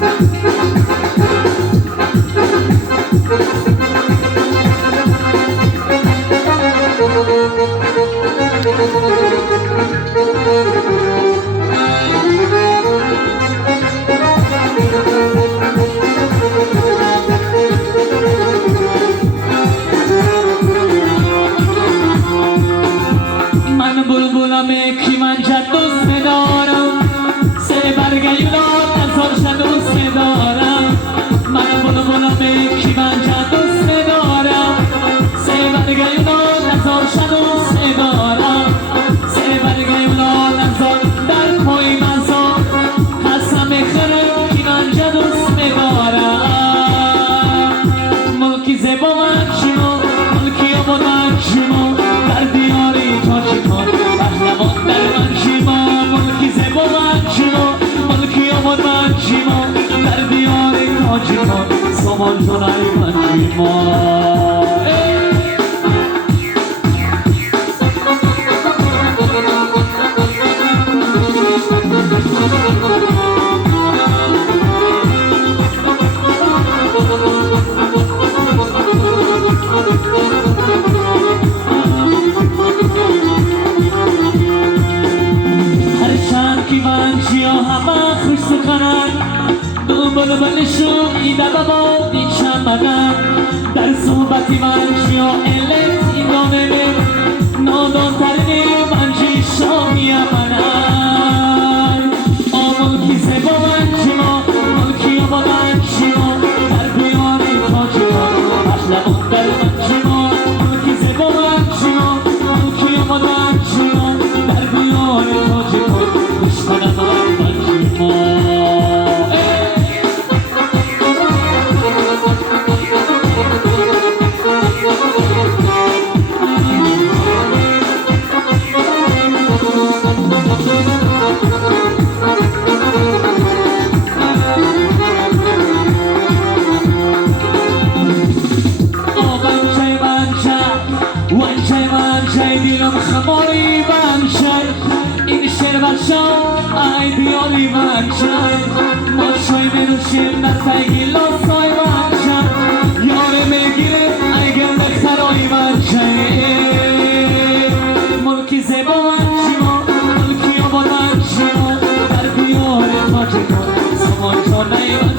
من بلبلم کی من جد دوست دارم سر برگیلا نزار دوست دارم من بلبلم کی من جد دوست دارم سر برگیلا نزار دوست دارم سر برگیلا نزار در پای مزا قسم خرم کی من جد دوست دارم ملکی زبا من شما ملکی آباد من شما در دیاری تاج کن پهلوان در من شما ملکی زبا من شما ملکی آباد من شما در دیاری تاج کن سامان جانای من شما همه خوش سخنن دو بلبلشون ایده بابا دی چمنن در صحبتی من چیا علت ایدانه نادان ترینه من چی شامی منن ملکی زبا من چیما ملکی آبا من چیما در بیاری تاجی من پهلوان در من چیما ملکی زبا من چیما ملکی آبا من چیما در بیاری تاجی من دشمن من خماری بمشن این شعر بخشم ای بیالی بمشن ما شای بروشیم نتایی لاسای بمشن یاره میگیره ای گم بخترای بمشن ملکی زبا من شما ملکی آباد من شما در بیاره تاج کن سامان جانه من